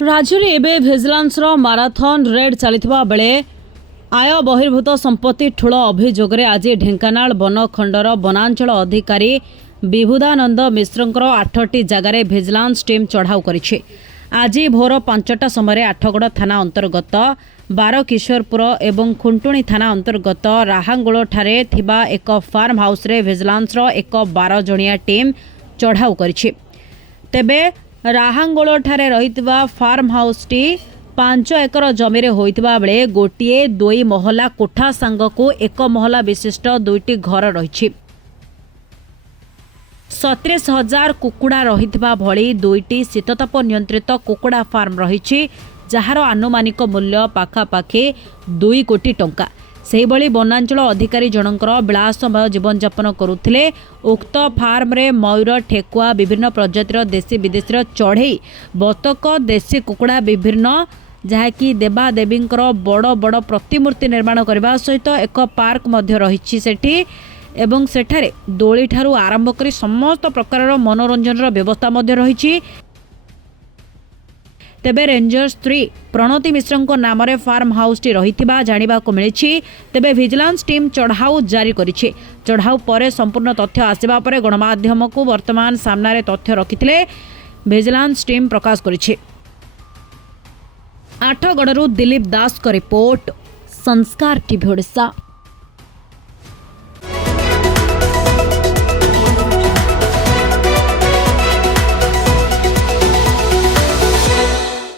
राज्य में एवं भिजिलांस माराथन रेड चलता बेले आय बहिर्भूत संपत्ति ठूल अभियोग आज ढेंकानाल बनखंडर वनांचल अधिकारी विभुदानंद मिश्रंकर 8टी जगार भिजिलांस टीम चढ़ाऊ करिछि। आज भोर 5टा समय आठगड़ थाना अंतर्गत 12 किशोरपुर एवं खुंटुणी थाना अंतर्गत राहांगोल ठारे थिबा एक फार्म हाउस रे भिजिलांस एक 12 जणिया टीम चढ़ाऊ करिछि। तेबे राहांगोल ठारे रहितबा फार्म हाउस टी 5 एकर जमी रे होइतबा बेले गोटिए 2 महला कोठा सांगको 1 महला विशिष्ट 2टी घर रहिछि। 37,000 कुकुड़ा रहितबा भली 2टी शीतताप नियंत्रित कुकुड़ा फार्म रहिछि, जहार आनुमानिक मूल्य पाखापाखि 2 कोटी टंका। सेहिभଳି वनांचल अधिकारी जनकर विलासमय जीवनयापन करुथिले। उक्त फार्म रे मयूर, ठेकुआ, विभिन्न प्रजातिर देशी विदेशी चढ़ई, बतक, देशी कुकुड़ा विभिन्न जहाँकि देवादेवींकर बड़ बड़ प्रतिमूर्ति निर्माण करने सहित एक पार्क मध्य रही सेठी एवं सेठारे दोली ठारू आरंभ कर समस्त प्रकार मनोरंजन व्यवस्था मध्य रही। तेबे रेंजर स्त्री प्रणति मिश्र नाम रे फार्म हाउस टी रहिथिबा जानिबा को मिलिछि। तेबे विजिलेंस टीम चढ़ाऊ जारी करिछि। चढ़ाऊ पर संपूर्ण तथ्य आसिबा पर गणमाध्यम को वर्तमान सामना रे तथ्य रखिथिले विजिलेंस टीम प्रकाश करिछि। आठगड़रू दिलीप दास को रिपोर्ट, संस्कार टीवी ओडिशा।